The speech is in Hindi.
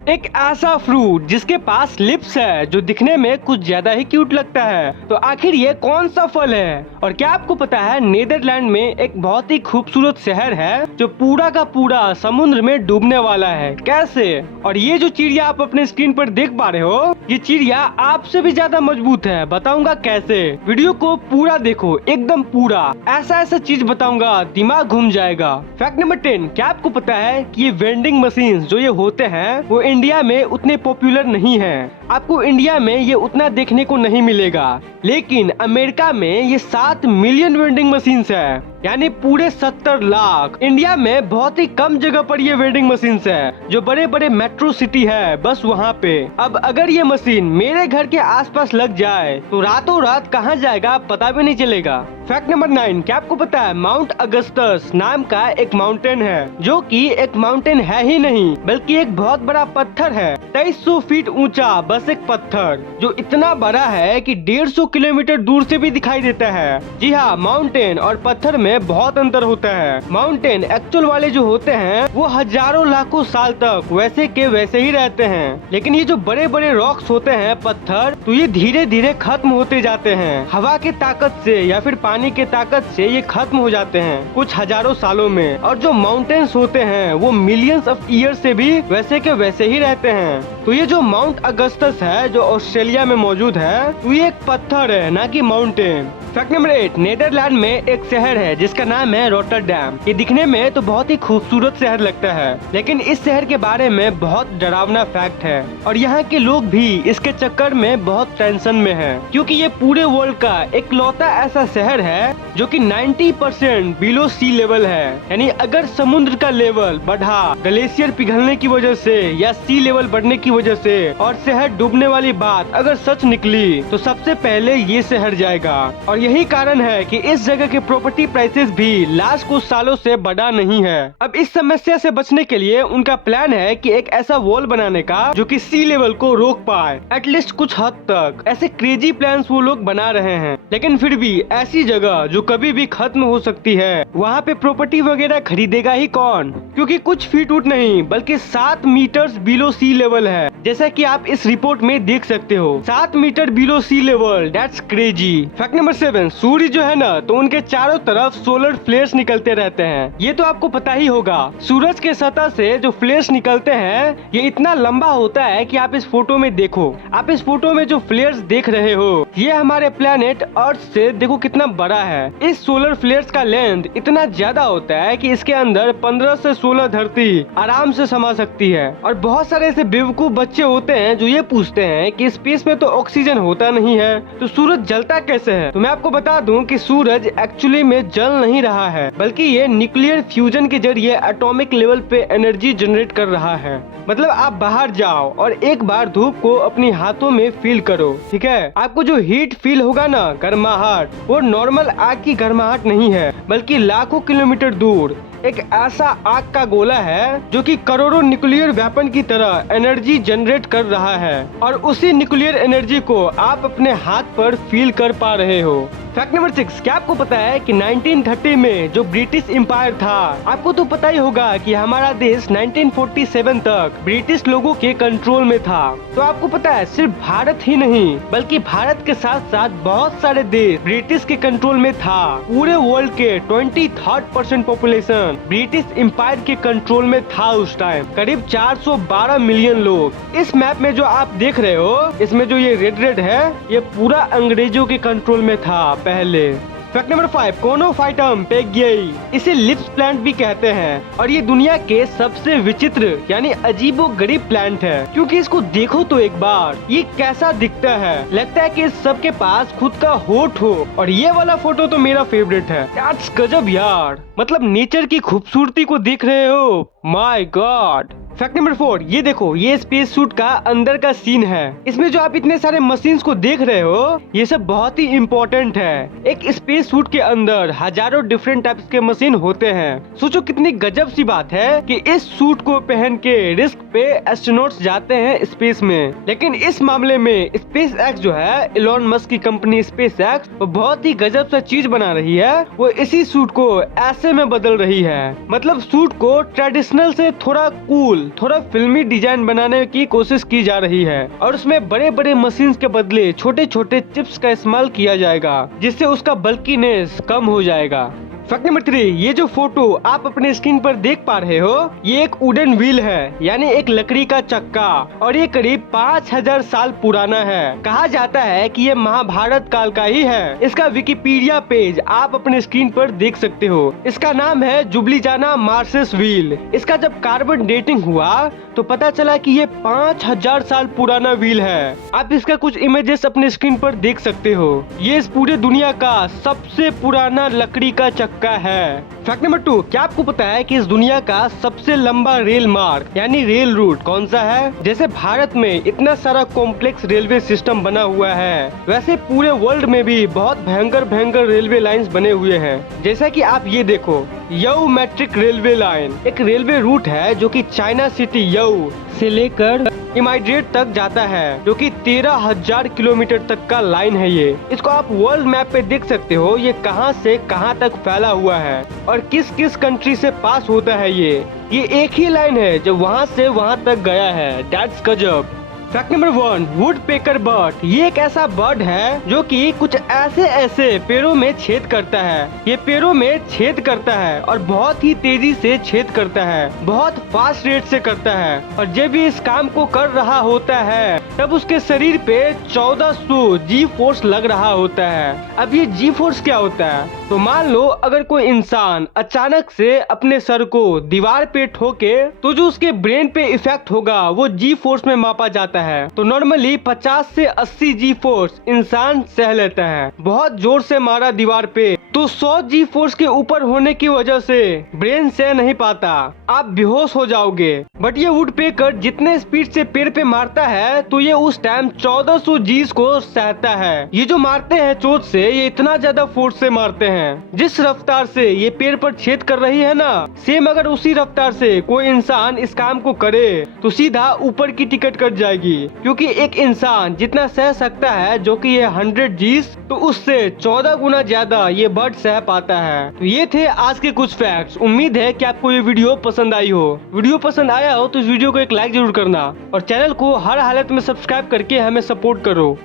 एक ऐसा फ्रूट जिसके पास लिप्स है जो दिखने में कुछ ज्यादा ही क्यूट लगता है। तो आखिर ये कौन सा फल है? और क्या आपको पता है नीदरलैंड में एक बहुत ही खूबसूरत शहर है जो पूरा का पूरा समुद्र में डूबने वाला है। कैसे? और ये जो चिड़िया आप अपने स्क्रीन पर देख पा रहे हो, ये चिड़िया आपसे भी ज्यादा मजबूत है। बताऊंगा कैसे। वीडियो को पूरा देखो, एकदम पूरा। ऐसा ऐसा चीज बताऊंगा दिमाग घूम जाएगा। फैक्ट नंबर 10, क्या आपको पता है कि ये वेंडिंग मशीन जो ये होते हैं वो इंडिया में उतने पॉपुलर नहीं है। आपको इंडिया में ये उतना देखने को नहीं मिलेगा, लेकिन अमेरिका में ये 7 मिलियन वेंडिंग मशीन है, यानी पूरे 70 लाख। इंडिया में बहुत ही कम जगह पर ये वेंडिंग मशीन है, जो बड़े बड़े मेट्रो सिटी है बस वहाँ पे। अब अगर ये मशीन मेरे घर के आसपास लग जाए तो रातों रात कहाँ जाएगा पता भी नहीं चलेगा। फैक्ट नंबर 9, क्या आपको पता है माउंट अगस्टस नाम का एक माउंटेन है, जो कि एक माउंटेन है ही नहीं बल्कि एक बहुत बड़ा पत्थर है। 2300 फीट ऊंचा बस एक पत्थर, जो इतना बड़ा है कि 150 किलोमीटर दूर से भी दिखाई देता है। जी हाँ, माउंटेन और पत्थर में बहुत अंतर होता है। माउंटेन एक्चुअल वाले जो होते हैं वो हजारों लाखों साल तक वैसे के वैसे ही रहते हैं, लेकिन ये जो बड़े बड़े रॉक्स होते हैं पत्थर, तो ये धीरे धीरे खत्म होते जाते हैं। हवा की ताकत से या फिर पानी की ताकत से ये खत्म हो जाते हैं कुछ हजारों सालों में। और जो माउंटेन्स होते हैं वो मिलियंस ऑफ ईयर से भी वैसे के वैसे ही रहते हैं। तो ये जो माउंट अगस्टस है जो ऑस्ट्रेलिया में मौजूद है, तो ये एक पत्थर है ना कि माउंटेन। फैक्ट नंबर 8, नीदरलैंड में एक शहर है जिसका नाम है रोटरडैम। ये दिखने में तो बहुत ही खूबसूरत शहर लगता है, लेकिन इस शहर के बारे में बहुत डरावना फैक्ट है और यहाँ के लोग भी इसके चक्कर में बहुत टेंशन में हैं, क्योंकि ये पूरे वर्ल्ड का इकलौता ऐसा शहर है जो कि 90% बिलो सी लेवल है। यानी अगर समुद्र का लेवल बढ़ा ग्लेशियर पिघलने की वजह से या सी लेवल बढ़ने की वजह से और शहर डूबने वाली बात अगर सच निकली तो सबसे पहले ये शहर जाएगा। और यही कारण है कि इस जगह के प्रॉपर्टी प्राइसेस भी लास्ट कुछ सालों से बढ़ा नहीं है। अब इस समस्या से बचने के लिए उनका प्लान है कि एक ऐसा वॉल बनाने का जो कि सी लेवल को रोक पाए, एटलीस्ट कुछ हद तक। ऐसे क्रेजी प्लान्स वो लोग बना रहे हैं, लेकिन फिर भी ऐसी जगह जो कभी भी खत्म हो सकती है, वहाँ पे प्रॉपर्टी वगैरह खरीदेगा ही कौन? क्योंकि कुछ फीट उठ नहीं बल्कि 7 मीटर्स बिलो सी लेवल है, जैसा कि आप इस रिपोर्ट में देख सकते हो। 7 metre below sea level, that's crazy. Fact number 7, सूर्य जो है ना, तो उनके चारों तरफ सोलर फ्लेयर्स निकलते रहते हैं। ये तो आपको पता ही होगा। सूरज के सतह से जो फ्लेयर्स निकलते हैं ये इतना लंबा होता है कि आप इस फोटो में देखो। आप इस फोटो में जो फ्लेयर्स देख रहे हो ये हमारे प्लेनेट अर्थ से देखो कितना बड़ा है। इस सोलर फ्लेयर्स का लेंथ इतना ज्यादा होता है कि इसके अंदर 15 से 16 धरती आराम से समा सकती है। और बहुत सारे ऐसे बेवकूफ बच्चे होते हैं जो ये पूछते हैं कि स्पेस में तो ऑक्सीजन होता नहीं है तो सूरज जलता कैसे है। तो मैं आपको बता दूं कि सूरज एक्चुअली में जल नहीं रहा है, बल्कि ये न्यूक्लियर फ्यूजन के जरिए एटॉमिक लेवल पे एनर्जी जनरेट कर रहा है। मतलब आप बाहर जाओ और एक बार धूप को अपनी हाथों में फील करो, ठीक है? आपको जो हीट फील होगा ना, गर्माहट, वो नॉर्मल आग की गर्माहट नहीं है, बल्कि लाखों किलोमीटर दूर एक ऐसा आग का गोला है जो कि करोड़ों न्यूक्लियर वेपन की तरह एनर्जी जनरेट कर रहा है, और उसी न्यूक्लियर एनर्जी को आप अपने हाथ पर फील कर पा रहे हो। फैक्ट नंबर 6, क्या आपको पता है कि 1930 में जो ब्रिटिश एम्पायर था, आपको तो पता ही होगा कि हमारा देश 1947 तक ब्रिटिश लोगों के कंट्रोल में था। तो आपको पता है सिर्फ भारत ही नहीं बल्कि भारत के साथ साथ बहुत सारे देश ब्रिटिश के कंट्रोल में था। पूरे वर्ल्ड के 23% पॉपुलेशन ब्रिटिश एम्पायर के कंट्रोल में था उस टाइम। करीब 412 मिलियन लोग। इस मैप में जो आप देख रहे हो, इसमें जो ये रेड है, ये पूरा अंग्रेजों के कंट्रोल में था पहले। फैक्ट नंबर 5, कोनोफाइटम पेगियाई, इसे लिप्स प्लांट भी कहते हैं और ये दुनिया के सबसे विचित्र यानी अजीबो गरीब प्लांट है, क्योंकि इसको देखो तो एक बार ये कैसा दिखता है। लगता है कि इस सब के पास खुद का होठ हो। और ये वाला फोटो तो मेरा फेवरेट है। यार गजब यार, मतलब नेचर की खूबसूरती को देख रहे हो, माय गॉड। फैक्ट नंबर 4, ये देखो, ये स्पेस सूट का अंदर का सीन है। इसमें जो आप इतने सारे मशीन्स को देख रहे हो ये सब बहुत ही इम्पोर्टेंट है। एक स्पेस सूट के अंदर हजारों डिफरेंट टाइप्स के मशीन होते हैं। सोचो कितनी गजब सी बात है कि इस सूट को पहन के रिस्क पे एस्ट्रोनॉट्स जाते हैं स्पेस में। लेकिन इस मामले में स्पेस एक्स जो है, इलॉन मस्क की कंपनी स्पेस एक्स, वो बहुत ही गजब सा चीज बना रही है। वो इसी सूट को ऐसे में बदल रही है, मतलब सूट को ट्रेडिशनल से थोड़ा कूल थोड़ा फिल्मी डिजाइन बनाने की कोशिश की जा रही है और उसमें बड़े बड़े मशीन के बदले छोटे छोटे चिप्स का इस्तेमाल किया जाएगा, जिससे उसका बल्कीनेस कम हो जाएगा। फैक्ट नंबर 3, ये जो फोटो आप अपने स्क्रीन पर देख पा रहे हो, ये एक वुडन व्हील है, यानी एक लकड़ी का चक्का, और ये करीब 5000 साल पुराना है। कहा जाता है कि ये महाभारत काल का ही है। इसका विकिपीडिया पेज आप अपने स्क्रीन पर देख सकते हो। इसका नाम है जुबलीजाना मार्सेस व्हील। इसका जब कार्बन डेटिंग हुआ तो पता चला कि ये 5000 साल पुराना व्हील है। आप इसका कुछ इमेजेस अपने स्क्रीन पर देख सकते हो। ये इस पूरे दुनिया का सबसे पुराना लकड़ी का चक्का है। फैक्ट नंबर 2, क्या आपको पता है कि इस दुनिया का सबसे लंबा रेल मार्ग यानी रेल रूट कौन सा है? जैसे भारत में इतना सारा कॉम्प्लेक्स रेलवे सिस्टम बना हुआ है, वैसे पूरे वर्ल्ड में भी बहुत भयंकर भयंकर रेलवे लाइंस बने हुए हैं। जैसा कि आप ये देखो, यऊ मैट्रिक रेलवे लाइन एक रेलवे रूट है जो कि चाइना सिटी यऊ से लेकर इमाइड्रेट तक जाता है, जो कि 13,000 किलोमीटर तक का लाइन है। ये इसको आप वर्ल्ड मैप पे देख सकते हो, ये कहां से कहां तक फैला हुआ है और किस किस कंट्री से पास होता है। ये एक ही लाइन है जो वहां से वहां तक गया है। दैट्स गजब। Fact number 1, would picker bird. ये एक ऐसा बर्ड है जो कि कुछ ऐसे पेड़ों में छेद करता है। ये पेड़ों में छेद करता है और बहुत ही तेजी से छेद करता है, बहुत फास्ट रेट से करता है। और जब भी इस काम को कर रहा होता है तब उसके शरीर पे 1400 जी फोर्स लग रहा होता है। अब ये जी फोर्स क्या होता है? तो मान लो अगर कोई इंसान अचानक से अपने सर को दीवार पे ठोके तो जो उसके ब्रेन पे इफेक्ट होगा वो जी फोर्स में मापा जाता है। तो नॉर्मली 50 से 80 जी फोर्स इंसान सह लेता है। बहुत जोर से मारा दीवार पे तो 100 जी फोर्स के ऊपर होने की वजह से ब्रेन सह नहीं पाता, आप बेहोश हो जाओगे। बट ये वुड पेकर जितने स्पीड से पेड़ पे मारता है तो ये उस टाइम 1400 जी को सहता है। ये जो मारते हैं चोट से, ये इतना ज्यादा फोर्स से मारते हैं। जिस रफ्तार से ये पेड़ पर छेद कर रही है ना, सेम अगर उसी रफ्तार से कोई इंसान इस काम को करे तो सीधा ऊपर की टिकट कट जाएगी। क्योंकि एक इंसान जितना सह सकता है, जो कि ये 100 जी, तो उससे 14 गुना ज्यादा ये बर्ड सह पाता है। तो ये थे आज के कुछ फैक्ट्स। उम्मीद है कि आपको ये वीडियो पसंद आई हो। वीडियो पसंद आया हो तो इस वीडियो को एक लाइक जरूर करना और चैनल को हर हालत में सब्सक्राइब करके हमें सपोर्ट करो।